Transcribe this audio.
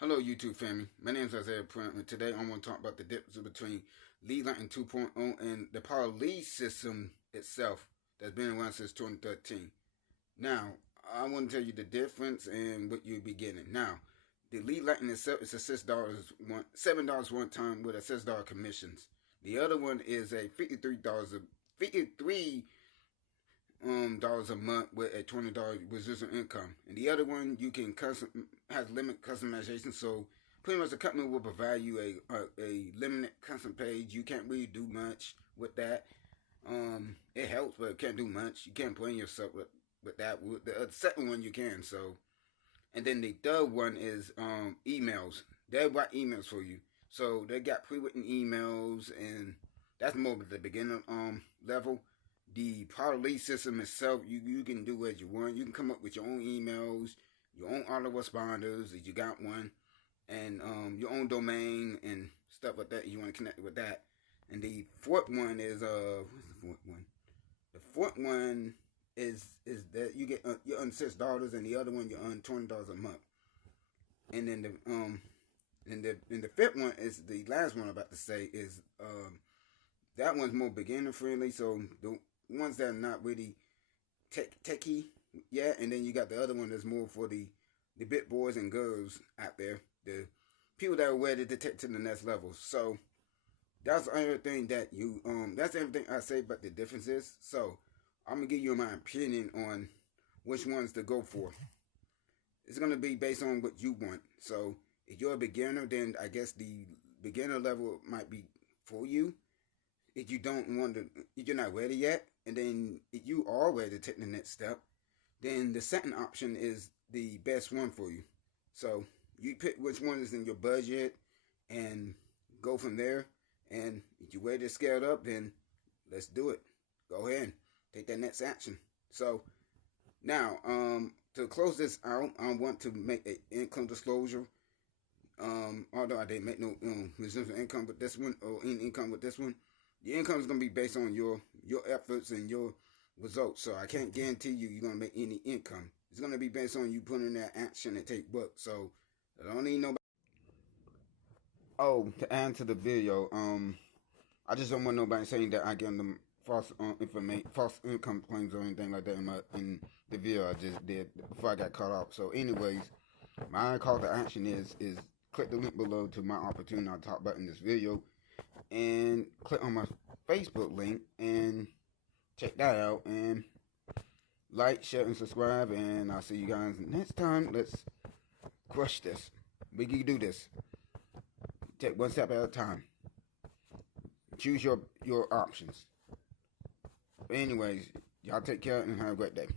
Hello, YouTube family. My name is Primm, and today I'm going to talk about the difference between Lead Lightning 2.0 and the Power Lead system itself that's been around since 2013. Now, I want to tell you the difference and what you'll be getting. Now, the Lead Lightning itself is a $7 one time with a $6 commissions. The other one is a $53 dollars a month with a $20 residual income, and the other one you can has limit customization. So pretty much the company will provide you a limited custom page. You can't really do much with that. It helps, but it can't do much. You can't blame yourself with that. With the second one you can. So, and then the third one is emails. They write emails for you. So they got pre-written emails, and that's more of the beginner level. The Power Lead system itself, you can do as you want. You can come up with your own emails, your own autoresponders if you got one, and your own domain and stuff like that. You want to connect with that. And the fourth one is what's the fourth one? The fourth one is that you get you earn $6, and the other one you earn $20 a month. And then the fifth one is the last one I'm about to say is that one's more beginner friendly. So the ones that are not really techie yet, and then you got the other one that's more for the big boys and girls out there, the people that are ready to take to the next level. So that's everything that you that's everything I say about the differences. So I'm gonna give you my opinion on which ones to go for. It's gonna be based on what you want. So if you're a beginner, then I guess the beginner level might be for you. If you don't want to, if you're not ready yet, and then if you are ready to take the next step, then the second option is the best one for you. So you pick which one is in your budget and go from there. And if you're ready to scale it up, then let's do it. Go ahead and take that next action. So now, to close this out, I want to make an income disclosure. Although I didn't make no residual income with this one or any income with this one, the income is going to be based on your efforts and your results. So I can't guarantee you're going to make any income. It's going to be based on you putting in that action and take work. So I don't need nobody. Oh, to add to the video, I just don't want nobody saying that I give them false information, false income claims or anything like that in the video I just did before I got caught out. So anyways, my call to action is click the link below to my opportunity on the top button this video, and click on my Facebook link and check that out, and like, share, and subscribe, and I'll see you guys next time. Let's crush this. We can do this. Take one step at a time. Choose your options. But anyways, y'all take care and have a great day.